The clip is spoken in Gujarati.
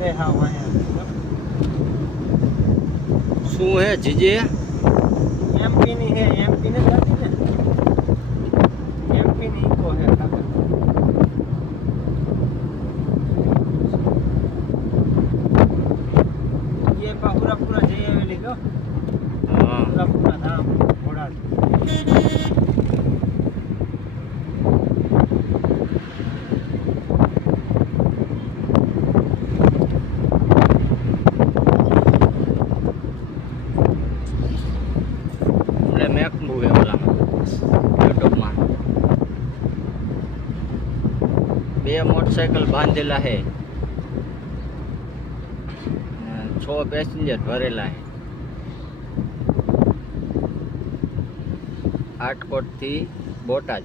એ હા વાયા શું હે જીજે? એમપી ની હે, એમપી ને જાતી ને એમપી ની ઈકો હે કાકા ये पूरा पूरा जय आवेली जो હા पूरा पूरा धाम घोड़ा એટલે મેક મૂવે ઓલામાં યુટ્યુબમાં બે મોટરસાયકલ બાંધેલા હે, 6 પેસેન્જર ભરેલા હે આટકોટ થી બોટાદ।